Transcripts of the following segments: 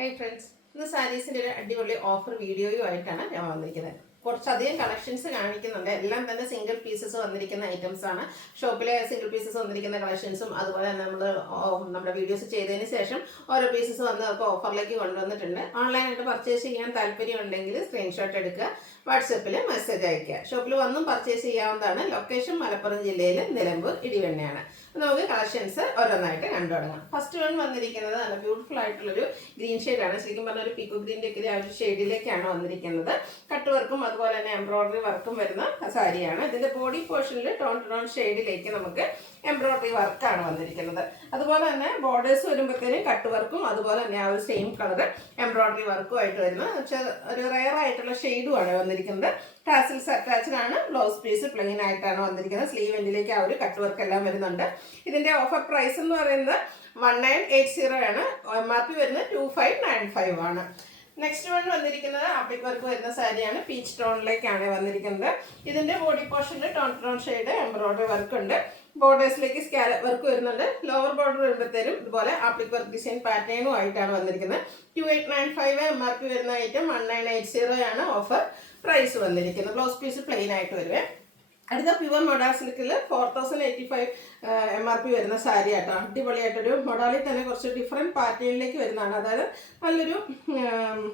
Hi friends, ഇന്ന് സാരീസിൻ്റെ ഒരു അടിപൊളി ഓഫർ വീഡിയോയുമായിട്ടാണ് ഞാൻ വന്നിരിക്കുന്നത്. കുറച്ചധികം കളക്ഷൻസ് കാണിക്കുന്നുണ്ട്. എല്ലാം തന്നെ സിംഗിൾ പീസസ് വന്നിരിക്കുന്ന ഐറ്റംസ് ആണ്. ഷോപ്പിലെ സിംഗിൾ പീസസ് വന്നിരിക്കുന്ന കളക്ഷൻസും അതുപോലെ തന്നെ നമ്മുടെ വീഡിയോസ് ചെയ്തതിന് ശേഷം ഓരോ പീസസ് വന്ന് നമുക്ക് ഓഫറിലേക്ക് കൊണ്ടുവന്നിട്ടുണ്ട്. ഓൺലൈനായിട്ട് പർച്ചേസ് ചെയ്യാൻ താല്പര്യമുണ്ടെങ്കിൽ സ്ക്രീൻഷോട്ട് എടുക്കുക, വാട്സപ്പിൽ മെസ്സേജ് അയക്കുക. ഷോപ്പിൽ വന്നും പർച്ചേസ് ചെയ്യാവുന്നതാണ്. ലൊക്കേഷൻ മലപ്പുറം ജില്ലയിൽ നിലമ്പൂർ ഇടിവണ്ണയാണ്. നമുക്ക് കളക്ഷൻസ് ഓരോന്നായിട്ട് കണ്ടു തുടങ്ങാം. ഫസ്റ്റ് വൺ വന്നിരിക്കുന്നത് നല്ല ബ്യൂട്ടിഫുൾ ആയിട്ടുള്ളൊരു ഗ്രീൻ ഷെയ്ഡാണ്. ശരിക്കും പറഞ്ഞ ഒരു പീക്കോ ഗ്രീൻ്റെ ഒക്കെ ആ ഒരു ഷെയ്ഡിലേക്കാണ് വന്നിരിക്കുന്നത്. കട്ട് വർക്കും അതുപോലെ തന്നെ എംബ്രോയിഡറി വർക്കും വരുന്ന സാരിയാണ്. ഇതിന്റെ ബോഡി പോർഷനിൽ ടോൺ ടോൺ ഷെയ്ഡിലേക്ക് നമുക്ക് എംബ്രോയിഡറി വർക്കാണ് വന്നിരിക്കുന്നത്. അതുപോലെ തന്നെ ബോർഡേഴ്സ് വരുമ്പോഴത്തേനും കട്ട് വർക്കും അതുപോലെ തന്നെ ആ ഒരു സെയിം കളർ എംബ്രോയിഡറി വർക്കും ആയിട്ട് വരുന്നത്. പക്ഷേ ഒരു റെയർ ആയിട്ടുള്ള ഷെയ്ഡുമാണ് വന്നിരിക്കുന്നത്. ടാസിൽസ് അറ്റാച്ച്ഡ് ആണ്. ബ്ലൗസ് പീസ് പ്ലെയിൻ ആയിട്ടാണ് വന്നിരിക്കുന്നത്. സ്ലീവ് എൻഡിലേക്ക് ആ ഒരു കട്ട് വർക്ക് എല്ലാം വരുന്നുണ്ട്. ഇതിന്റെ ഓഫർ പ്രൈസ് എന്ന് പറയുന്നത് 1980 ആണ്. MRP വരുന്നത് 2595 ആണ്. നെക്സ്റ്റ് വൺ വന്നിരിക്കുന്നത് ആപ്ലിക് വർക്ക് വരുന്ന സാരിയാണ്. പീച്ച് ടോണിലേക്കാണ് വന്നിരിക്കുന്നത്. ഇതിന്റെ ബോഡി പോർഷനിൽ tone tone shade embroidery work ഉണ്ട്. ബോർഡേഴ്സിലേക്ക് സ്കാലപ്പ് വർക്ക് വരുന്നുണ്ട്. ലോവർ ബോർഡർ വരുമ്പോഴത്തേനും ഇതുപോലെ ആപ്ലിക് വർക്ക് ഡിസൈൻ പാറ്റേണും ആയിട്ടാണ് വന്നിരിക്കുന്നത്. 2895 MRP വരുന്ന ഐറ്റം 1980 ആണ് ഓഫർ പ്രൈസ് വന്നിരിക്കുന്നത്. ബ്ലൗസ് പീസ് പ്ലെയിൻ ആയിട്ട് വരുവേ. അടുത്ത പ്യുവർ മൊഡാ സിൽക്കിൽ 4085 MRP വരുന്ന സാരി ആട്ടോ. അടിപൊളിയായിട്ടൊരു മൊഡാലിൽ തന്നെ കുറച്ച് ഡിഫറെൻറ്റ് പാറ്റേണിലേക്ക് വരുന്നതാണ്. അതായത് നല്ലൊരു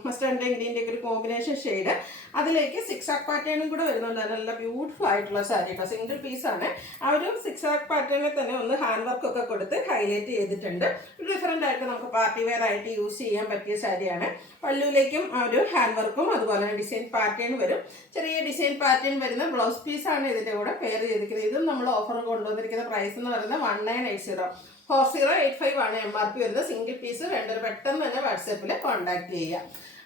മസ്റ്റർഡ് ഗ്രീൻ്റെ ഒക്കെ ഒരു കോമ്പിനേഷൻ ഷെയ്ഡ്, അതിലേക്ക് സിക്സ് ആക്ക് പാറ്റേണും കൂടെ വരുന്നുണ്ട്. നല്ല ബ്യൂട്ടിഫുൾ ആയിട്ടുള്ള സാരി കേട്ടോ. സിംഗിൾ പീസാണ്. ആ ഒരു സിക്സ് ആക്ക് പാറ്റേണിൽ തന്നെ ഒന്ന് ഹാൻഡ് വർക്ക് ഒക്കെ കൊടുത്ത് ഹൈലൈറ്റ് ചെയ്തിട്ടുണ്ട്. ഡിഫറെൻ്റ് ആയിട്ട് നമുക്ക് പാർട്ടി വെയർ ആയിട്ട് യൂസ് ചെയ്യാൻ പറ്റിയ സാരിയാണ്. പല്ലുവിലേക്കും ആ ഒരു ഹാൻഡ് വർക്കും അതുപോലെ തന്നെ ഡിസൈൻ പാറ്റേൺ വരും. ചെറിയ ഡിസൈൻ പാറ്റേൺ വരുന്ന ബ്ലൗസ് പീസാണ് ഇതിൻ്റെ കൂടെ പെയർ ചെയ്തിരിക്കുന്നത്. ഇതും നമ്മൾ ഓഫർ കൊണ്ടുവന്നിരിക്കുന്ന പ്രൈസ് എന്ന് പറയുന്നത് 1980. 4085 ആണ് MRP വരുന്നത്. സിംഗിൾ പീസ് വേണ്ടൊരു പെട്ടെന്ന് തന്നെ വാട്സാപ്പിൽ കോൺടാക്ട് ചെയ്യുക.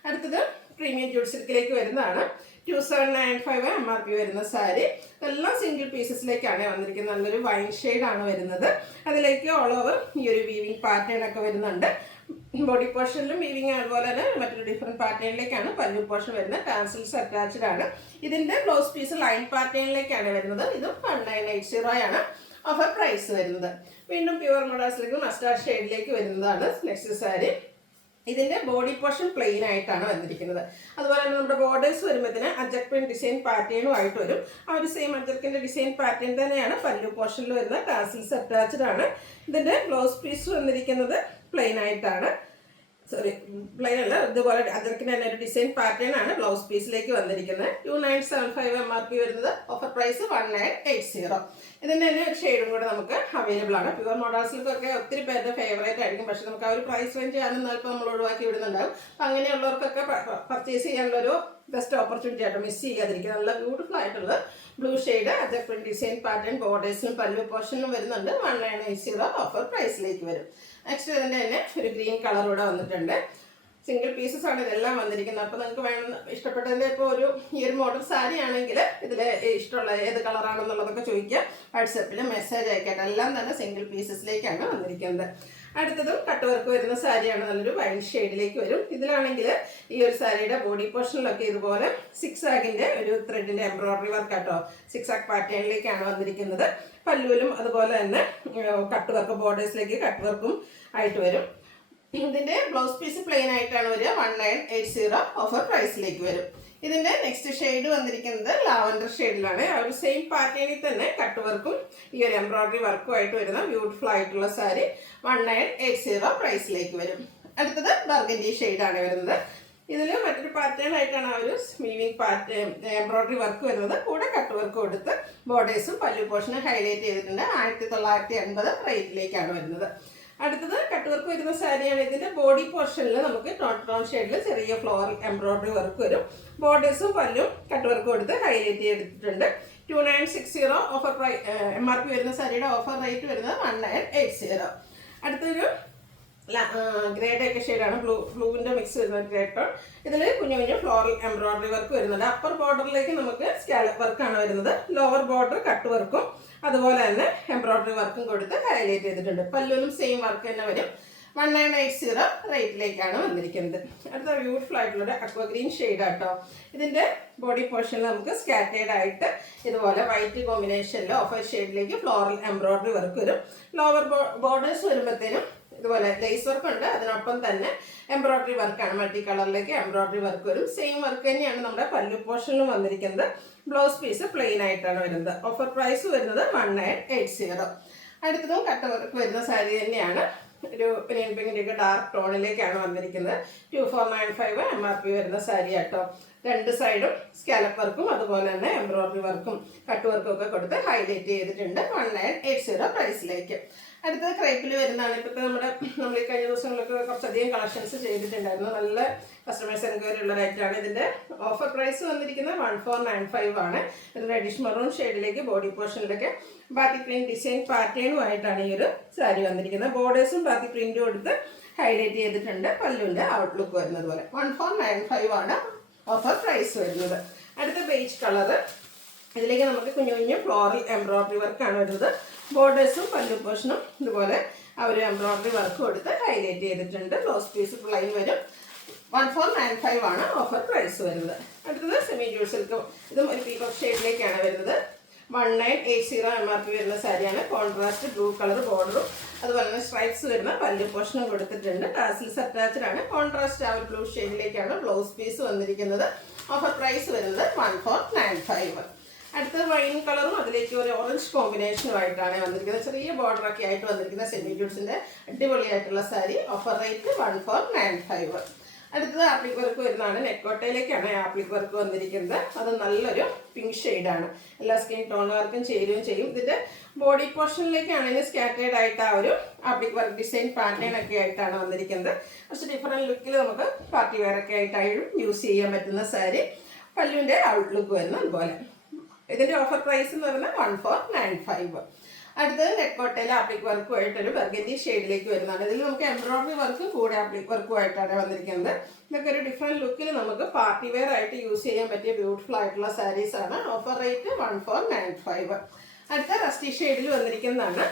അടുത്തത് പ്രീമിയം ജൂട്ട് സിൽക്കിലേക്ക് വരുന്നതാണ്. 2795 MRP വരുന്ന സാരി. എല്ലാം സിംഗിൾ പീസസിലേക്കാണ് വന്നിരിക്കുന്നത്. നല്ലൊരു വൈൻ ഷെയ്ഡാണ് വരുന്നത്. അതിലേക്ക് ഓൾ ഓവർ ഈ ഒരു വീവിങ് പാറ്റേൺ ഒക്കെ വരുന്നുണ്ട്. ബോഡി പോർഷനിലും വീവിങ് അതുപോലെ തന്നെ മറ്റൊരു ഡിഫറെൻറ്റ് പാറ്റേണിലേക്കാണ് പല്ലു പോർഷൻ വരുന്നത്. ടാൻസിൽസ് അറ്റാച്ച്ഡ് ആണ്. ഇതിൻ്റെ ബ്ലൗസ് പീസ് ലൈൻ പാറ്റേണിലേക്കാണ് വരുന്നത്. ഇതും 1980 ആണ് ഓഫർ പ്രൈസ് വരുന്നത്. വീണ്ടും പ്യുവർ മൊഡാസിലേക്ക് മസ്റ്റാർഡ് ഷെയ്ഡിലേക്ക് വരുന്നതാണ് നെക്സ്റ്റ് സാരി. ഇതിൻ്റെ ബോഡി പോർഷൻ പ്ലെയിൻ ആയിട്ടാണ് വന്നിരിക്കുന്നത്. അതുപോലെ തന്നെ നമ്മുടെ ബോർഡേഴ്സ് വരുമ്പോഴത്തേന് അജക്പിൻ ഡിസൈൻ പാറ്റേണും ആയിട്ട് വരും. ആ ഒരു സെയിം അജക്കിൻ്റെ ഡിസൈൻ പാറ്റേൺ തന്നെയാണ് പല്ലു പോർഷനിൽ വരുന്ന. ടാസിൽസ് അറ്റാച്ച്ഡ് ആണ്. ഇതിൻ്റെ ബ്ലൗസ് പീസ് വന്നിരിക്കുന്നത് പ്ലെയിൻ ആയിട്ടാണ്. സോറി, പ്ലെയിൻ അല്ല, ഇതുപോലെ അജക്കിൻ്റെ തന്നെ ഒരു ഡിസൈൻ പാറ്റേൺ ആണ് ബ്ലൗസ് പീസിലേക്ക് വന്നിരിക്കുന്നത്. 2975 MRP വരുന്നത്. Offer price 1980. ഇതിൻ്റെ തന്നെ ഒരു ഷെയ്ഡും കൂടെ നമുക്ക് അവൈലബിൾ ആണ്. പ്യുവർ മോഡൽ സിൽക്കൊക്കെ ഒത്തിരി പേരുടെ ഫേവറേറ്റ് ആയിരിക്കും. പക്ഷെ നമുക്ക് ആ ഒരു പ്രൈസ് റേഞ്ച് ആണെന്നാൽ ഇപ്പോൾ നമ്മൾ ഒഴിവാക്കി വിടുന്നുണ്ടാവും. അപ്പം അങ്ങനെയുള്ളവർക്കൊക്കെ പർച്ചേസ് ചെയ്യാനുള്ളൊരു ബെസ്റ്റ് ഓപ്പർച്യൂണിറ്റി ആയിട്ട് മിസ് ചെയ്യാതിരിക്കുക. നല്ല ബ്യൂട്ടിഫുൾ ആയിട്ടുള്ള ബ്ലൂ ഷെയ്ഡ് അജക്പിൻ ഡിസൈൻ പാറ്റേൺ ബോർഡേഴ്സിനും പല്ലു പോർഷനിലും വരുന്നുണ്ട്. 1980 ഓഫർ പ്രൈസിലേക്ക് വരും. നെക്സ്റ്റ് ഇതിൻ്റെ തന്നെ ഒരു ഗ്രീൻ കളർ കൂടെ വന്നിട്ടുണ്ട്. സിംഗിൾ പീസസ് ആണ് ഇതെല്ലാം വന്നിരിക്കുന്നത്. അപ്പോൾ നിങ്ങൾക്ക് വേണം ഇഷ്ടപ്പെട്ടതിൻ്റെ ഇപ്പോൾ ഈ ഒരു മോഡൽ സാരി ആണെങ്കിൽ ഇതിൽ ഇഷ്ടമുള്ള ഏത് കളറാണെന്നുള്ളതൊക്കെ ചോദിക്കുക. വാട്സപ്പിൽ മെസ്സേജ് അയക്കട്ടെ. എല്ലാം തന്നെ സിംഗിൾ പീസസിലേക്കാണ് വന്നിരിക്കുന്നത്. അടുത്തതും കട്ട് വർക്ക് വരുന്ന സാരിയാണ്. നല്ലൊരു വൈൻ ഷെയ്ഡിലേക്ക് വരും. ഇതിലാണെങ്കിൽ ഈ ഒരു സാരിയുടെ ബോഡി പോർഷനിലൊക്കെ ഇതുപോലെ സിക്സ് ആക്കിൻ്റെ ഒരു ത്രെഡിൻ്റെ എംബ്രോയിഡറി വർക്ക് ആട്ടോ. സിക്സ് ആക്ക് പാറ്റേണിലേക്കാണ് വന്നിരിക്കുന്നത്. പല്ലുവിലും അതുപോലെ തന്നെ കട്ട് വർക്ക് ബോർഡേഴ്സിലേക്ക് കട്ട് വർക്കും ആയിട്ട് വരും. ഇതിൻ്റെ ബ്ലൗസ് പീസ് പ്ലെയിൻ ആയിട്ടാണ് വരിക. 1980 ഓഫർ പ്രൈസിലേക്ക് വരും. ഇതിൻ്റെ നെക്സ്റ്റ് ഷെയ്ഡ് വന്നിരിക്കുന്നത് ലാവൻഡർ ഷെയ്ഡിലാണ്. ആ ഒരു സെയിം പാറ്റേണിൽ തന്നെ കട്ട് വർക്കും ഈ ഒരു എംബ്രോയിഡറി വർക്കും ആയിട്ട് വരുന്ന ബ്യൂട്ടിഫുൾ ആയിട്ടുള്ള സാരി 1980 പ്രൈസിലേക്ക് വരും. അടുത്തത് ബർഗൻഡി ഷെയ്ഡാണ് വരുന്നത്. ഇതിൽ മറ്റൊരു പാറ്റേൺ ആയിട്ടാണ് ആ ഒരു വീവിങ് പാറ്റേൺ എംബ്രോയിഡറി വർക്ക് വരുന്നത്. കൂടെ കട്ട് വർക്ക് കൊടുത്ത് ബോർഡേഴ്സും പല്ലു പോർഷനും ഹൈലൈറ്റ് ചെയ്തിട്ടുണ്ട്. 1980 റേറ്റിലേക്കാണ് വരുന്നത്. അടുത്തത് കട്ട് വർക്ക് വരുന്ന സാരിയാണ്. ഇതിൻ്റെ ബോഡി പോർഷനിൽ നമുക്ക് ടോൺ ഷെയ്ഡിൽ ചെറിയ ഫ്ലോറൽ എംബ്രോയിഡറി വർക്ക് വരും. ബോർഡേഴ്സും പല്ലും കട്ട് വർക്ക് കൊടുത്ത് ഹൈലൈറ്റ് ചെയ്തിട്ടുണ്ട്. 2960 ഓഫർ MRP വരുന്ന സാരിയുടെ ഓഫർ റേറ്റ് വരുന്നത് 1980. അടുത്തൊരു ഗ്രേഡ് ഒക്കെ ഷെയ്ഡാണ്. ബ്ലൂവിൻ്റെ മിക്സ് വരുന്ന ഗ്രേ ടോൺ. ഇതിൽ കുഞ്ഞു കുഞ്ഞു ഫ്ലോറൽ എംബ്രോയിഡറി വർക്ക് വരുന്നുണ്ട്. അപ്പർ ബോർഡറിലേക്ക് നമുക്ക് സ്കാലപ്പ് വർക്കാണ് വരുന്നത്. ലോവർ ബോർഡർ കട്ട് വർക്കും അതുപോലെ തന്നെ എംബ്രോയിഡറി വർക്കും കൊടുത്ത് ഹൈലൈറ്റ് ചെയ്തിട്ടുണ്ട്. പല്ലുവിലും സെയിം വർക്ക് തന്നെ വരും. 1980 റേറ്റിലേക്കാണ് വന്നിരിക്കുന്നത്. അടുത്ത ബ്യൂട്ടിഫുൾ ആയിട്ടുള്ള അക്വ ഗ്രീൻ ഷെയ്ഡ് ആട്ടോ. ഇതിൻ്റെ ബോഡി പോർഷനിൽ നമുക്ക് സ്കാറ്റേഡ് ആയിട്ട് ഇതുപോലെ വൈറ്റ് കോമ്പിനേഷനിൽ ഓഫ് വൈറ്റ് ഷെയ്ഡിലേക്ക് ഫ്ലോറൽ എംബ്രോയിഡറി വർക്ക് വരും. ലോവർ ബോർഡേഴ്സ് വരുമ്പോഴത്തേനും ഇതുപോലെ ലേസ് വർക്ക് ഉണ്ട്, അതിനൊപ്പം തന്നെ എംബ്രോയിഡറി വർക്കാണ്. മൾട്ടി കളറിലേക്ക് എംബ്രോയിഡറി വർക്ക് വരും. സെയിം വർക്ക് തന്നെയാണ് നമ്മുടെ പല്ലു പോർഷനിലും വന്നിരിക്കുന്നത്. ബ്ലൗസ് പീസ് പ്ലെയിൻ ആയിട്ടാണ് വരുന്നത്. ഓഫർ പ്രൈസ് വരുന്നത് 1980. അടുത്തതും കട്ട് വർക്ക് വരുന്ന സാരി തന്നെയാണ്. ഒരു പിനിയൻ പിങ്കിൻ്റെ ഡാർക്ക് ടോണിലേക്കാണ് വന്നിരിക്കുന്നത്. 2495 MRP വരുന്ന സാരി കേട്ടോ. രണ്ട് സൈഡും സ്കാലപ്പ് വർക്കും അതുപോലെ തന്നെ എംബ്രോയിഡറി വർക്കും കട്ട് വർക്കും ഒക്കെ കൊടുത്ത് ഹൈലൈറ്റ് ചെയ്തിട്ടുണ്ട് 1980 പ്രൈസിലേക്ക്. അടുത്തത് ക്രേപ്പിൽ വരുന്നതാണ്. ഇപ്പോഴത്തെ നമ്മൾ ഈ കഴിഞ്ഞ ദിവസങ്ങളിലൊക്കെ കുറച്ചധികം കളക്ഷൻസ് ചെയ്തിട്ടുണ്ടായിരുന്നു. നല്ല കസ്റ്റമേഴ്സ് എൻക്വയറി ഉള്ള റേറ്റാണ്. ഇതിൻ്റെ ഓഫർ പ്രൈസ് വന്നിരിക്കുന്നത് 1495 ആണ്. റെഡിഷ് മെറൂൺ ഷെയ്ഡിലേക്ക് ബോഡി പോർഷനിലൊക്കെ ബാത്തി പ്രിന്റ് ഡിസൈൻ പാറ്റേണുമായിട്ടാണ് ഈ ഒരു സാരി വന്നിരിക്കുന്നത്. ബോർഡേഴ്സും ബാത്തി പ്രിന്റും കൊടുത്ത് ഹൈലൈറ്റ് ചെയ്തിട്ടുണ്ട്. പല്ലുവിൻ്റെ ഔട്ട്ലുക്ക് വരുന്നത് പോലെ 1495 ആണ് ഓഫർ പ്രൈസ് വരുന്നത്. അടുത്ത ബേജ് കളറ്. ഇതിലേക്ക് നമുക്ക് കുഞ്ഞു കുഞ്ഞു ഫ്ലോറൽ എംബ്രോയിഡറി വർക്കാണ് വരുന്നത്. ബോർഡേഴ്സും പല്ലു പോർഷനും ഇതുപോലെ ആ ഒരു എംബ്രോയിഡറി വർക്ക് കൊടുത്ത് ഹൈലൈറ്റ് ചെയ്തിട്ടുണ്ട്. ബ്ലൗസ് പീസ് പ്ലെയിൻ വരും. 1495 ആണ് ഓഫർ പ്രൈസ് വരുന്നത്. അടുത്തത് സെമി ജൂട്ട് സിൽക്ക്. ഇതും ഒരു പീകോക്ക് ഷെയ്ഡിലേക്കാണ് വരുന്നത്. 1980 MRP വരുന്ന സാരിയാണ്. കോൺട്രാസ്റ്റ് ബ്ലൂ കളർ ബോർഡറും അതുപോലെ തന്നെ സ്ട്രൈപ്സ് വരുന്ന പല്ലു പോർഷനും കൊടുത്തിട്ടുണ്ട്. ടാസിൽസ് അറ്റാച്ച്ഡ് ആണ്. കോൺട്രാസ്റ്റ് ആ ഒരു ബ്ലൂ ഷെയ്ഡിലേക്കാണ് ബ്ലൗസ് പീസ് വന്നിരിക്കുന്നത്. ഓഫർ പ്രൈസ് വരുന്നത് 1495. അടുത്തത് വൈൻ കളറും അതിലേക്ക് ഒരു ഓറഞ്ച് കോമ്പിനേഷനുമായിട്ടാണ് വന്നിരിക്കുന്നത്. ചെറിയ ബോർഡറൊക്കെ ആയിട്ട് വന്നിരിക്കുന്ന സെമി ജൂട്ട്സിൻ്റെ അടിപൊളിയായിട്ടുള്ള സാരി. Offer rate 1495. അടുത്തത് ആപ്ലിക് വർക്ക് വരുന്നതാണ്. നെക്കോട്ടയിലേക്കാണ് ആപ്ലിക് വർക്ക് വന്നിരിക്കുന്നത്. അത് നല്ലൊരു പിങ്ക് ഷെയ്ഡാണ്. എല്ലാ സ്കിൻ ടോണുകാർക്കും ചേരുകയും ചെയ്യും. ഇതിൻ്റെ ബോഡി പോർഷനിലേക്കാണെങ്കിൽ സ്കാറ്റേഡ് ആയിട്ട് ആ ഒരു ആപ്ലിക് വർക്ക് ഡിസൈൻ പാറ്റേൺ ഒക്കെ ആയിട്ടാണ് വന്നിരിക്കുന്നത്. കുറച്ച് ഡിഫറെൻറ്റ് ലുക്കിൽ നമുക്ക് പാർട്ടി വെയർ ഒക്കെ ആയിട്ടായും യൂസ് ചെയ്യാൻ പറ്റുന്ന സാരി. പല്ലുവിൻ്റെ ഔട്ട്ലുക്ക് വരുന്ന അതുപോലെ. ഇതിൻ്റെ ഓഫർ പ്രൈസ് എന്ന് പറയുന്നത് 1495. അടുത്തത് നെക്കോട്ടയിൽ ആപ്ലിക് വർക്കുമായിട്ടൊരു ബർഗൻഡി ഷെയ്ഡിലേക്ക് വരുന്നതാണ്. ഇതിൽ നമുക്ക് എംബ്രോയിഡറി വർക്കും കൂടെ ആപ്ലിക് വർക്കുമായിട്ടാണ് വന്നിരിക്കുന്നത്. ഇതൊക്കെ ഒരു ഡിഫറെൻറ്റ് ലുക്കിൽ നമുക്ക് പാർട്ടി വെയർ ആയിട്ട് യൂസ് ചെയ്യാൻ പറ്റിയ ബ്യൂട്ടിഫുൾ ആയിട്ടുള്ള സാരീസാണ്. Offer rate 1495. അടുത്ത റസ്റ്റി ഷെയ്ഡിൽ വന്നിരിക്കുന്നതാണ്.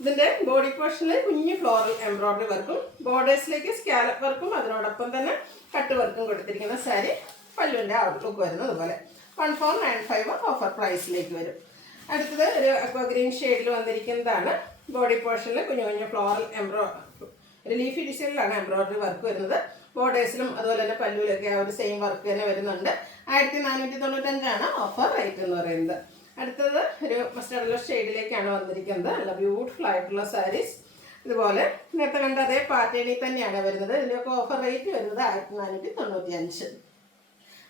ഇതിൻ്റെ ബോഡി പോർഷനിൽ കുഞ്ഞു ഫ്ലോറൽ എംബ്രോയിഡറി വർക്കും ബോർഡേഴ്സിലേക്ക് സ്കാലപ്പ് വർക്കും അതിനോടൊപ്പം തന്നെ കട്ട് വർക്കും കൊടുത്തിരിക്കുന്ന സാരി. പല്ലുവിൻ്റെ ഔട്ട്ലുക്ക് വരുന്നത് അതുപോലെ 1495 ഓഫർ പ്രൈസിലേക്ക് വരും. അടുത്തത് ഒരു അക്വാ ഗ്രീൻ ഷെയ്ഡിൽ വന്നിരിക്കുന്നതാണ്. ബോഡി പോർഷനിൽ കുഞ്ഞു കുഞ്ഞു ഫ്ലോറൽ ഒരു ലീഫി ഡിസൈനിലാണ് എംബ്രോയിഡറി വർക്ക് വരുന്നത്. ബോർഡേഴ്സിലും അതുപോലെ തന്നെ പല്ലുവിലൊക്കെ ആ ഒരു സെയിം വർക്ക് തന്നെ വരുന്നുണ്ട്. 1495 ആണ് ഓഫർ റേറ്റ് എന്ന് പറയുന്നത്. അടുത്തത് ഒരു മസ്റ്റർഡ് യെല്ലോ ഷെയ്ഡിലേക്കാണ് വന്നിരിക്കുന്നത്. നല്ല ബ്യൂട്ടിഫുൾ ആയിട്ടുള്ള സാരീസ്. ഇതുപോലെ നേരത്തെ കണ്ട അതേ പാറ്റേണിൽ തന്നെയാണ് വരുന്നത്. ഇതിൻ്റെയൊക്കെ ഓഫർ റേറ്റ് വരുന്നത് 1495.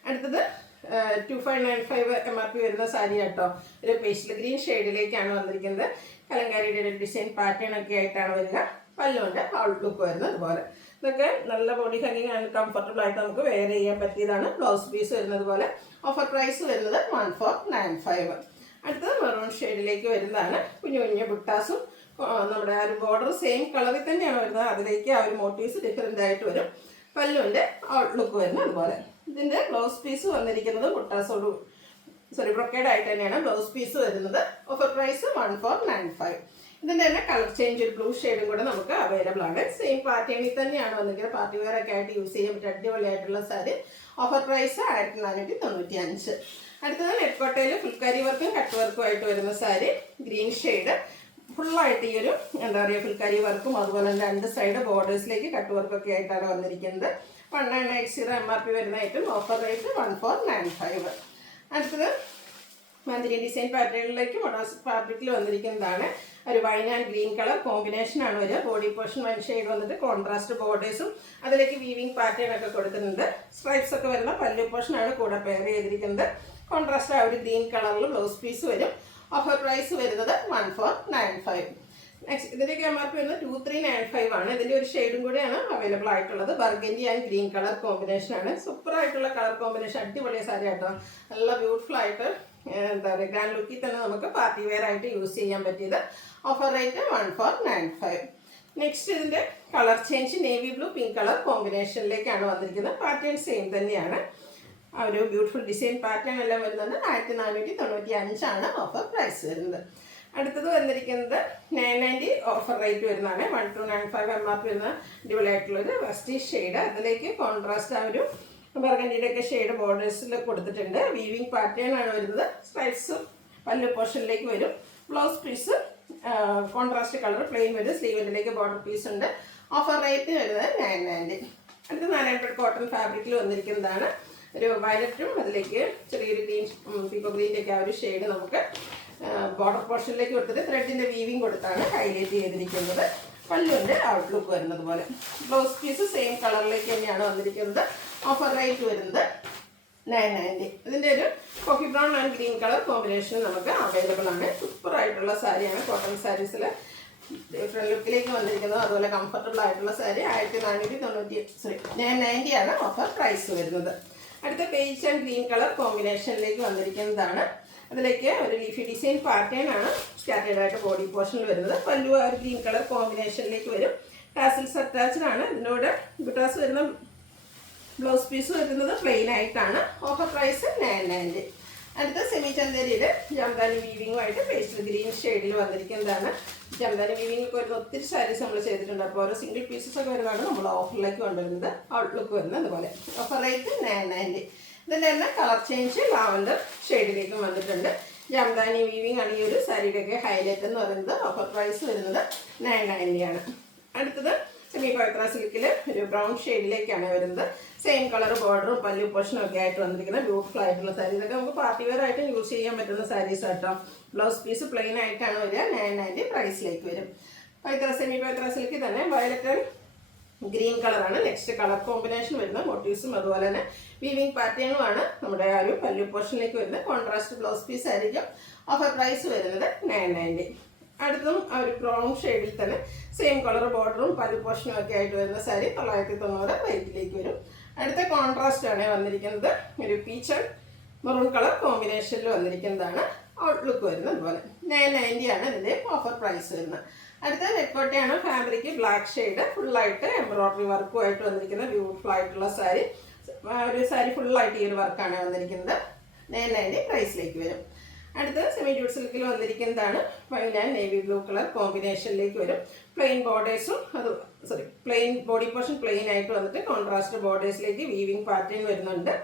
അടുത്തത് 2595 MRP വരുന്ന സാരി കേട്ടോ. ഒരു പേസ്റ്റൽ ഗ്രീൻ ഷെയ്ഡിലേക്കാണ് വന്നിരിക്കുന്നത്. കലങ്കാരിയുടെ ഒരു ഡിസൈൻ പാറ്റേൺ ഒക്കെ ആയിട്ടാണ് വരിക. പല്ലുവിൻ്റെ ഔട്ട്ലുക്ക് വരുന്നത് അതുപോലെ. ഇതൊക്കെ നല്ല ബോഡി ഹാങ്ങിങ് ആണ്. കംഫർട്ടബിൾ ആയിട്ട് നമുക്ക് വെയർ ചെയ്യാൻ പറ്റിയതാണ്. ബ്ലൗസ് പീസ് വരുന്നത് പോലെ. ഓഫർ പ്രൈസ് വരുന്നത് 1495. അടുത്തത് മെറൂൺ ഷെയ്ഡിലേക്ക് വരുന്നതാണ്. കുഞ്ഞു കുഞ്ഞു ബുട്ടാസും നമ്മുടെ ആ ഒരു ബോർഡർ സെയിം കളറിൽ തന്നെയാണ് വരുന്നത്. അതിലേക്ക് ആ ഒരു മോട്ടീവ്സ് ഡിഫറെൻ്റ് ആയിട്ട് വരും. പല്ലുവിൻ്റെ ഔട്ട്ലുക്ക് വരുന്നത് അതുപോലെ. ഇതിൻ്റെ ബ്ലൗസ് പീസ് വന്നിരിക്കുന്നത് ബ്രൊക്കേഡ് ആയിട്ട് തന്നെയാണ് ബ്ലൗസ് പീസ് വരുന്നത്. Offer price 1495. ഇതിൻ്റെ തന്നെ കളർ ചേഞ്ച് ഒരു ബ്ലൂ ഷെയ്ഡും കൂടെ നമുക്ക് അവൈലബിൾ ആണ്. സെയിം പാറ്റേണിൽ തന്നെയാണ് വന്നിരിക്കുന്നത്. പാർട്ടി വെയർ ഒക്കെ ആയിട്ട് യൂസ് ചെയ്യാൻ പറ്റിയ അടിപൊളിയായിട്ടുള്ള സാരി. Offer price 1495. അടുത്തത് നെറ്റ്കോട്ടയിൽ ഫുൾക്കാരി വർക്കും കട്ട് വർക്കും ആയിട്ട് വരുന്ന സാരി. ഗ്രീൻ ഷെയ്ഡ് ഫുള്ളായിട്ട് ഈ ഒരു എന്താ പറയുക ഫുൾക്കാരി വർക്കും അതുപോലെ തന്നെ രണ്ട് സൈഡ് ബോർഡേഴ്സിലേക്ക് കട്ട് വർക്കൊക്കെ ആയിട്ടാണ് വന്നിരിക്കുന്നത്. 1980 MRP വരുന്ന ഐറ്റം. Offer rate 1495. അടുത്തത് മന്തിരി ഡിസൈൻ പാറ്റേണിലേക്ക് മൊഡോസ് ഫാബ്രിക്കിൽ വന്നിരിക്കുന്നതാണ്. ഒരു വൈൻ ആൻഡ് ഗ്രീൻ കളർ കോമ്പിനേഷനാണ് വരിക. ബോഡി പോർഷൻ വൈൻ ഷെയ്ഡ് വന്നിട്ട് കോൺട്രാസ്റ്റ് ബോർഡേഴ്സും അതിലേക്ക് വീവിങ് പാറ്റേൺ ഒക്കെ കൊടുത്തിട്ടുണ്ട്. സ്ട്രൈപ്സ് ഒക്കെ വരുന്ന പല്ലു പോർഷനാണ് കൂടെ പെയർ ചെയ്തിരിക്കുന്നത്. കോൺട്രാസ്റ്റ് ആ ഒരു ഗ്രീൻ കളറിൽ ബ്ലൗസ് പീസ് വരും. ഓഫർ പ്രൈസ് വരുന്നത് 1495. നെക്സ്റ്റ് ഇതിലേക്ക് MRP വരുന്നത് 2395 ആണ്. ഇതിൻ്റെ ഒരു ഷെയ്ഡും കൂടെയാണ് അവൈലബിൾ ആയിട്ടുള്ളത്. ബർഗൻഡി ആൻഡ് ഗ്രീൻ കളർ കോമ്പിനേഷനാണ്. സൂപ്പർ ആയിട്ടുള്ള കളർ കോമ്പിനേഷൻ. അടിപൊളിയ സാരി ആട്ടോ. നല്ല ബ്യൂട്ടിഫുൾ ആയിട്ട് എന്താ പറയുക ഗ്രാൻഡ് ലുക്കിൽ തന്നെ നമുക്ക് പാർട്ടി വെയർ ആയിട്ട് യൂസ് ചെയ്യാൻ പറ്റിയത്. Offer rate 1495. നെക്സ്റ്റ് ഇതിൻ്റെ colour change navy blue pink colour കോമ്പിനേഷനിലേക്കാണ് വന്നിരിക്കുന്നത്. പാറ്റേൺ സെയിം തന്നെയാണ്. ആ ഒരു ബ്യൂട്ടിഫുൾ ഡിസൈൻ പാറ്റേൺ എല്ലാം വരുന്നത് 1495 ആണ് ഓഫർ പ്രൈസ് വരുന്നത്. അടുത്തത് വന്നിരിക്കുന്നത് 990 ഓഫർ റേറ്റ് വരുന്നതാണ്. 1295 MRP വരുന്ന അടിപൊളിയായിട്ടുള്ളൊരു റസ്റ്റി ഷെയ്ഡ്. അതിലേക്ക് കോൺട്രാസ്റ്റ് ആ ഒരു ബർഗൻഡിയുടെ ഒക്കെ ഷെയ്ഡ് ബോർഡേഴ്സിൽ കൊടുത്തിട്ടുണ്ട്. വീവിങ് പാറ്റേൺ ആണ് വരുന്നത്. സ്ട്രൈപ്സും പല്ലു പോർഷനിലേക്ക് വരും. Blouse piece contrast colour plain വരും. സ്ലീവിലേക്ക് ബോർഡർ പീസ് ഉണ്ട്. ഓഫർ റേറ്റ് വരുന്നത് 990. അടുത്ത 900 കോട്ടൺ ഫാബ്രിക്കിൽ വന്നിരിക്കുന്നതാണ്. ഒരു വയലറ്റും അതിലേക്ക് ചെറിയൊരു ഗ്രീൻ പീക്കോ ഗ്രീനിലേക്ക് ആ ഒരു ഷെയ്ഡ് നമുക്ക് ബോർഡർ പോർഷനിലേക്ക് കൊടുത്തിട്ട് ത്രെഡിൻ്റെ വീവിങ് കൊടുത്താണ് ഹൈലൈറ്റ് ചെയ്തിരിക്കുന്നത്. പല്ലുണ്ട് ഔട്ട്ലുക്ക് വരുന്നത് പോലെ. ബ്ലൗസ് പീസ് സെയിം കളറിലേക്ക് തന്നെയാണ് വന്നിരിക്കുന്നത്. ഓഫർ റേറ്റ് വരുന്നത് 990. ഇതിൻ്റെ ഒരു coffee brown and green colour combination നമുക്ക് അവൈലബിൾ ആണ്. സൂപ്പർ ആയിട്ടുള്ള സാരിയാണ്. കോട്ടൺ സാരീസിൽ ഡിഫറെൻറ്റ് ലുക്കിലേക്ക് വന്നിരിക്കുന്നത്. അതുപോലെ കംഫർട്ടബിൾ ആയിട്ടുള്ള സാരി 990 ആണ് ഓഫർ പ്രൈസ് വരുന്നത്. അടുത്ത പേജ് ആൻഡ് ഗ്രീൻ കളർ കോമ്പിനേഷനിലേക്ക് വന്നിരിക്കുന്നതാണ്. അതിലേക്ക് ഒരു ലീഫി ഡിസൈൻ പാറ്റേൺ ആണ് സ്കാറ്റേഡ് ആയിട്ട് ബോഡി പോർഷനിൽ വരുന്നത്. പല്ലു ആ ഒരു ഗ്രീൻ കളർ കോമ്പിനേഷനിലേക്ക് വരും. ടാസിൽസ് അറ്റാച്ച്ഡ് ആണ്. ഇതിനോട് ബുട്ടാസ് വരുന്ന ബ്ലൗസ് പീസ് വരുന്നത് പ്ലെയിൻ ആയിട്ടാണ്. Offer price 990. അടുത്ത സെമി ചന്തേരിയിൽ ജംദാനി വീവിങ്ങുമായിട്ട് പേസ്റ്റൽ ഗ്രീൻ ഷെയ്ഡിൽ വന്നിരിക്കുന്നതാണ്. ജംദാനി വീവിംഗ് ഒക്കെ വരുന്ന ഒത്തിരി സാരീസ് നമ്മൾ ചെയ്തിട്ടുണ്ട്. അപ്പോൾ ഓരോ സിംഗിൾ പീസസ് ഒക്കെ വരുന്നതാണ് നമ്മൾ ഓഫറിലേക്ക് കൊണ്ടുവരുന്നത്. ഔട്ട്ലുക്ക് വരുന്നത് അതുപോലെ. Offer rate 990. ഇതിൻ്റെ തന്നെ കളർ ചേഞ്ച് ലാവൻഡർ ഷെയ്ഡിലേക്കും വന്നിട്ടുണ്ട്. ജംദാനി വീവിംഗ് ആണ് ഈ ഒരു സാരിയുടെയൊക്കെ ഹൈലൈറ്റ് എന്ന് പറയുന്നത്. ഓഫർ പ്രൈസ് വരുന്നത് 990 ആണ്. അടുത്തത് സെമി പവിത്ര സിൽക്കിൽ ഒരു ബ്രൗൺ ഷെയ്ഡിലേക്കാണ് വരുന്നത്. സെയിം കളർ ബോർഡറും പല്ലു പോർഷനും ഒക്കെ ആയിട്ട് വന്നിരിക്കുന്ന ബ്യൂട്ടിഫുൾ ആയിട്ടുള്ള സാരി. ഇതൊക്കെ നമുക്ക് പാർട്ടി വെയർ ആയിട്ട് യൂസ് ചെയ്യാൻ പറ്റുന്ന സാരീസ് ആട്ടോ. ബ്ലൗസ് പീസ് പ്ലെയിൻ ആയിട്ടാണ് വരിക. 990 പ്രൈസിലേക്ക് വരും. പവിത്ര സെമി പവിത്ര സിൽക്കിൽ തന്നെ വയലറ്റ് ഗ്രീൻ കളറാണ് നെക്സ്റ്റ് കളർ കോമ്പിനേഷൻ വരുന്ന. മോട്ടീവ്സും അതുപോലെ തന്നെ വീവിംഗ് പാറ്റേണുമാണ് നമ്മുടെ ആ ഒരു പല്ലു പോർഷനിലേക്ക് വരുന്നത്. കോൺട്രാസ്റ്റ് ബ്ലൗസ് പീസ് ആയിരിക്കും. ഓഫർ പ്രൈസ് വരുന്നത് 990. അടുത്തും ആ ഒരു ബ്രൗൺ ഷെയ്ഡിൽ തന്നെ സെയിം കളർ ബോർഡറും പല്ലു പോർഷനും ഒക്കെ ആയിട്ട് വരുന്ന സാരി 990 റേറ്റിലേക്ക് വരും. അടുത്ത കോൺട്രാസ്റ്റ് ആണ് വന്നിരിക്കുന്നത്. ഒരു പീച്ച് ആൻഡ് മെറൂൺ കളർ കോമ്പിനേഷനിൽ വന്നിരിക്കുന്നതാണ്. ഔട്ട്ലുക്ക് വരുന്നത് അതുപോലെ. 990 ആണ് ഇതിൻ്റെ ഓഫർ പ്രൈസ് വരുന്നത്. അടുത്ത നെക്കോട്ടയാണ് ഫാബ്രിക് ബ്ലാക്ക് ഷെയ്ഡ് ഫുള്ളായിട്ട് എംബ്രോയിഡറി വർക്കുമായിട്ട് വന്നിരിക്കുന്ന ബ്യൂട്ടിഫുൾ ആയിട്ടുള്ള സാരി. ഒരു സാരി ഫുള്ളായിട്ട് ഈ ഒരു വർക്കാണ് വന്നിരിക്കുന്നത്. 990 പ്രൈസിലേക്ക് വരും. അടുത്ത സെമി ജൂട്ട് സിൽക്കിൽ വന്നിരിക്കുന്നതാണ്. Wine and navy blue colour കോമ്പിനേഷനിലേക്ക് വരും. പ്ലെയിൻ ബോർഡേഴ്സും പ്ലെയിൻ ബോഡി പോർഷൻ പ്ലെയിൻ ആയിട്ട് വന്നിട്ട് കോൺട്രാസ്റ്റ് ബോർഡേഴ്സിലേക്ക് വീവിംഗ് പാറ്റേൺ വരുന്നുണ്ട്.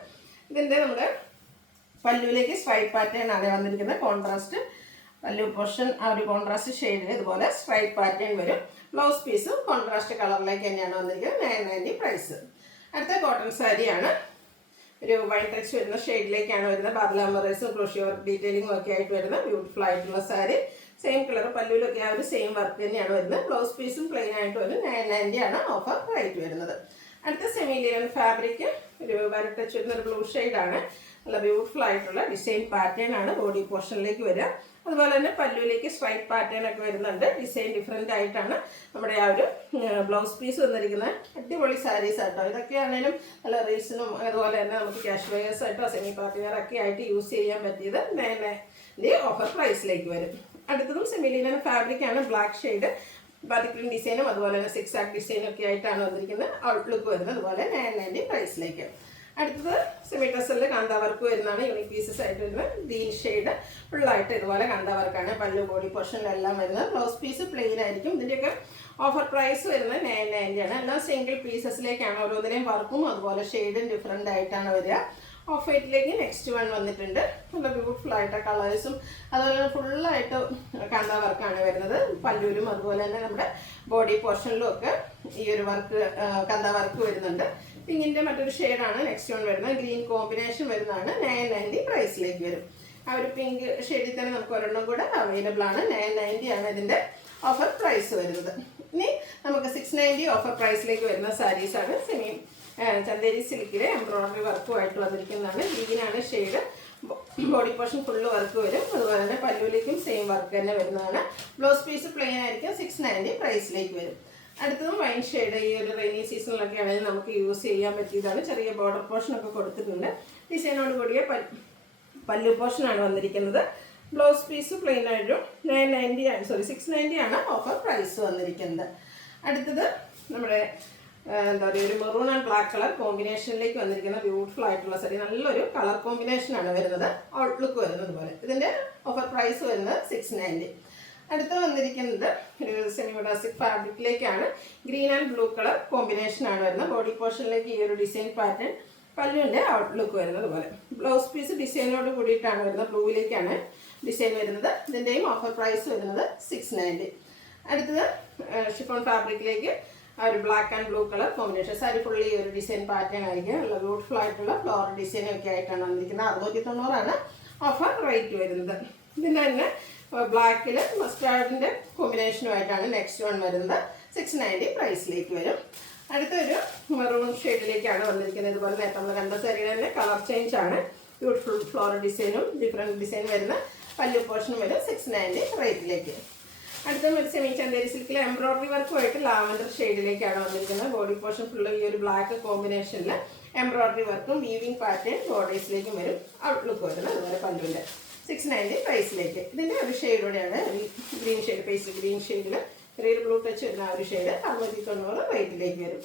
ഇതിൻ്റെ നമ്മുടെ പല്ലുവിലേക്ക് സ്ട്രൈപ്പ് പാറ്റേൺ ആണ് വന്നിരിക്കുന്നത്. കോൺട്രാസ്റ്റ് പല്ലു പോർഷൻ ആ ഒരു കോൺട്രാസ്റ്റ് ഷെയ്ഡിൽ ഇതുപോലെ സ്ട്രൈപ്പ് പാറ്റേൺ വരും. ബ്ലൗസ് പീസും കോൺട്രാസ്റ്റ് കളറിലേക്ക് തന്നെയാണ് വന്നിരിക്കുന്നത്. 990 പ്രൈസ്. അടുത്ത കോട്ടൺ സാരിയാണ്. ഒരു വൈൻ ടച്ച് വരുന്ന ഷെയ്ഡിലേക്കാണ് വരുന്നത്. ബാദ്ലാമറേസും ക്രോഷ്യോ വർക്ക് ഡീറ്റെയിലിംഗും ഒക്കെ ആയിട്ട് വരുന്ന ബ്യൂട്ടിഫുൾ ആയിട്ടുള്ള സാരി. സെയിം കളർ പല്ലുവിലൊക്കെ ആ ഒരു സെയിം വർക്ക് തന്നെയാണ് വരുന്നത്. ബ്ലൗസ് പീസും പ്ലെയിൻ ആയിട്ട് വരും. 990 ആണ് ഓഫർ റേറ്റ് വരുന്നത്. അടുത്ത സെമി ലിനൻ ഫാബ്രിക് ഒരു വൈൻ ടച്ച് വരുന്ന ഒരു ബ്ലൂ ഷെയ്ഡാണ്. നല്ല ബ്യൂട്ടിഫുൾ ആയിട്ടുള്ള ഡിസൈൻ പാറ്റേൺ ആണ് ബോഡി പോർഷനിലേക്ക് വരിക. അതുപോലെ തന്നെ പല്ലുവിലേക്ക് സ്ട്രൈപ്പ് പാറ്റേൺ ഒക്കെ വരുന്നുണ്ട്. ഡിസൈൻ ഡിഫറെൻ്റ് ആയിട്ടാണ് നമ്മുടെ ആ ഒരു ബ്ലൗസ് പീസ് വന്നിരിക്കുന്നത്. അടിപൊളി സാരീസ് ആയിട്ടോ. ഇതൊക്കെയാണെങ്കിലും നല്ല റീൽസിനും അതുപോലെ തന്നെ നമുക്ക് ക്യാഷ് വെയേഴ്സ് ആയിട്ടോ സെമി പാർട്ടി വെയർ ഒക്കെ ആയിട്ട് യൂസ് ചെയ്യാൻ പറ്റിയത് 990 ഓഫർ പ്രൈസിലേക്ക് വരും. അടുത്തതും സെമി ലിനൻ ഫാബ്രിക് ആണ്. ബ്ലാക്ക് ഷെയ്ഡ് ബാത്തിക് ഡിസൈനും അതുപോലെ തന്നെ സിക്സ് ആക്ക് ഡിസൈനും ഒക്കെ ആയിട്ടാണ് വന്നിരിക്കുന്നത്. ഔട്ട്ലുക്ക് വരുന്നത് അതുപോലെ 990 പ്രൈസിലേക്ക്. അടുത്തത് സെമി ടസലിൽ കാന്ത വർക്ക് വരുന്നതാണ്. യൂണിക് പീസസ് ആയിട്ട് വരുന്നത്. ഗ്രീൻ ഷെയ്ഡ് ഫുള്ളായിട്ട് ഇതുപോലെ കാന്ത വർക്കാണ് പല്ലു ബോഡി പോർഷനിലെല്ലാം വരുന്നത്. ബ്ലൗസ് പീസ് പ്ലെയിൻ ആയിരിക്കും. ഇതിൻ്റെയൊക്കെ ഓഫർ പ്രൈസ് വരുന്നത് 990 ആണ്. എല്ലാം സിംഗിൾ പീസസിലേക്കാണ്. ഓരോന്നിനെയും വർക്കും അതുപോലെ ഷെയ്ഡും ഡിഫറെൻ്റ് ആയിട്ടാണ് വരിക. ഓഫ് വൈറ്റിലേക്ക് നെക്സ്റ്റ് വൺ വന്നിട്ടുണ്ട്. നല്ല ബ്യൂട്ടിഫുൾ ആയിട്ട് കളേഴ്സും അതുപോലെ ഫുള്ളായിട്ട് കാന്ത വർക്കാണ് വരുന്നത്. പല്ലൂരും അതുപോലെ തന്നെ നമ്മുടെ ബോഡി പോർഷനിലും ഒക്കെ ഈ ഒരു വർക്ക് കാന്ത വർക്ക് വരുന്നുണ്ട്. പിങ്കിൻ്റെ മറ്റൊരു ഷെയ്ഡാണ് നെക്സ്റ്റ് വൺ വരുന്നത്. ഗ്രീൻ കോമ്പിനേഷൻ വരുന്നതാണ്. 990 പ്രൈസിലേക്ക് വരും. ആ ഒരു പിങ്ക് ഷെയ്ഡിൽ തന്നെ നമുക്ക് ഒരെണ്ണം കൂടെ അവൈലബിൾ ആണ്. 990 ആണ് ഇതിൻ്റെ ഓഫർ പ്രൈസ് വരുന്നത്. ഇനി നമുക്ക് 690 ഓഫർ പ്രൈസിലേക്ക് വരുന്ന സാരീസാണ്. സെമി ചന്തേരി സിൽക്കിലെ എംബ്രോയിഡറി വർക്കുമായിട്ട് വന്നിരിക്കുന്നതാണ്. ഗ്രീനാണ് shade. Body portion full work വരും. അതുപോലെ തന്നെ പല്ലുവിലേക്കും സെയിം വർക്ക് തന്നെ വരുന്നതാണ്. ബ്ലൗസ് പീസ് പ്ലെയിൻ ആയിരിക്കും. 690 പ്രൈസിലേക്ക് വരും. അടുത്തതും വൈൻ ഷെയ്ഡ്. ഈ ഒരു റെയിനി സീസണിലൊക്കെ ആണെങ്കിൽ നമുക്ക് യൂസ് ചെയ്യാൻ പറ്റിയതാണ്. ചെറിയ ബോർഡർ പോർഷനൊക്കെ കൊടുത്തിട്ടുണ്ട്. ഡിസൈനോട് കൂടിയ പല്ലു പോർഷനാണ് വന്നിരിക്കുന്നത്. ബ്ലൗസ് പീസ് പ്ലെയിൻ ആയിട്ടും 690 ആണ് ഓഫർ പ്രൈസ് വന്നിരിക്കുന്നത്. അടുത്തത് നമ്മുടെ എന്താ പറയുക ഒരു മെറൂൺ ആൻഡ് ബ്ലാക്ക് കളർ കോമ്പിനേഷനിലേക്ക് വന്നിരിക്കുന്ന ബ്യൂട്ടിഫുൾ ആയിട്ടുള്ള സാരി. നല്ലൊരു കളർ കോമ്പിനേഷനാണ് വരുന്നത്. ഔട്ട്ലുക്ക് വരുന്നത് പോലെ. ഇതിൻ്റെ ഓഫർ പ്രൈസ് വരുന്നത് 690. അടുത്ത് വന്നിരിക്കുന്നത് ഒരു സെമിമോഡാസ്റ്റിക് ഫാബ്രിക്കിലേക്കാണ്. ഗ്രീൻ ആൻഡ് ബ്ലൂ കളർ കോമ്പിനേഷനാണ് വരുന്നത്. ബോഡി പോർഷനിലേക്ക് ഈ ഒരു ഡിസൈൻ പാറ്റേൺ പല്ലുവിൻ്റെ ഔട്ട്ലുക്ക് വരുന്നത് പോലെ. ബ്ലൗസ് പീസ് ഡിസൈനോട് കൂടിയിട്ടാണ് വരുന്നത്, ബ്ലൂവിലേക്കാണ് ഡിസൈൻ വരുന്നത്. ഇതിൻ്റെയും ഓഫർ പ്രൈസ് വരുന്നത് 690. അടുത്തത് ഷിഫോൺ ഫാബ്രിക്കിലേക്ക് ഒരു black and blue colour combination. Sari fully ഒരു ഡിസൈൻ പാറ്റേൺ ആയിരിക്കും, നല്ല ബ്യൂട്ടിഫുൾ ആയിട്ടുള്ള ഫ്ലോറൽ ഡിസൈനൊക്കെ ആയിട്ടാണ് വന്നിരിക്കുന്നത്. 690 ഓഫർ റേറ്റ് വരുന്നത്. ഇതിൻ്റെ തന്നെ ബ്ലാക്കിൽ മസ്റ്റാർഡിൻ്റെ കോമ്പിനേഷനുമായിട്ടാണ് നെക്സ്റ്റ് വൺ വരുന്നത്. 690 പ്രൈസിലേക്ക് വരും. അടുത്തൊരു മെറൂൺ ഷെയ്ഡിലേക്കാണ് വന്നിരിക്കുന്നത്. ഇതുപോലെ നേരത്തെ നമ്മൾ കണ്ട സാരിയുടെ തന്നെ കളർ ചേഞ്ച് ആണ്. ബ്യൂട്ടിഫുൾ ഫ്ലോറൽ ഡിസൈനും ഡിഫറെൻറ്റ് ഡിസൈൻ വരുന്ന പല്ലു പോർഷനും വരും 690 റേറ്റിലേക്ക്. അടുത്ത ഒരു സെമി ചന്തേരി സിൽക്കിൽ എംബ്രോയിഡറി വർക്കുമായിട്ട് ലാവൻഡർ ഷെയ്ഡിലേക്കാണ് വന്നിരിക്കുന്നത്. ബോഡി പോർഷൻ ഫുള്ള് ഈ ഒരു ബ്ലാക്ക് കോമ്പിനേഷനിൽ എംബ്രോയിഡറി വർക്കും വീവിങ് പാറ്റേൺ ബോർഡേഴ്സിലേക്കും വരും. ഔട്ട്ലുക്ക് വരുന്നത് അതുപോലെ പല്ലുവിൻ്റെ 690 പ്രൈസിലേക്ക്. ഇതിൻ്റെ ഒരു ഷെയ്ഡോടെയാണ് ഗ്രീൻ ഷെയ്ഡ്, പേസ്റ്റ് ഗ്രീൻ ഷെയ്ഡിൽ ചെറിയ ബ്ലൂ ടച്ച് വരുന്ന ആ ഒരു ഷെയ്ഡ് 690 റേറ്റിലേക്ക് വരും.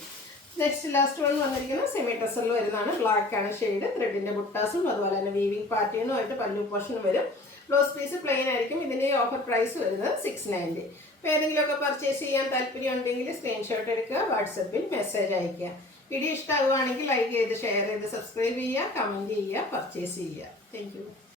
നെക്സ്റ്റ് ലാസ്റ്റ് വൺ വന്നിരിക്കുന്നത് സെമി ടെസറിൽ വരുന്നതാണ്. ബ്ലാക്ക് ആണ് ഷെയ്ഡ്. ത്രെഡിൻ്റെ ബുട്ടാസും അതുപോലെ തന്നെ വീവിങ് പാറ്റേണുമായിട്ട് പല്ലു പോർഷൻ വരും. ബ്ലൗസ് പീസ് പ്ലെയിൻ ആയിരിക്കും. ഇതിൻ്റെ ഓഫർ പ്രൈസ് വരുന്നത് 690. അപ്പോൾ ഏതെങ്കിലുമൊക്കെ പർച്ചേസ് ചെയ്യാൻ താല്പര്യം ഉണ്ടെങ്കിൽ സ്ക്രീൻഷോട്ട് എടുക്കുക, വാട്സപ്പിൽ മെസ്സേജ് അയയ്ക്കുക. വീഡിയോ ഇഷ്ടമാകുകയാണെങ്കിൽ ലൈക്ക് ചെയ്ത് ഷെയർ ചെയ്ത് സബ്സ്ക്രൈബ് ചെയ്യുക, കമൻറ്റ് ചെയ്യുക, പർച്ചേസ് ചെയ്യുക. Thank you.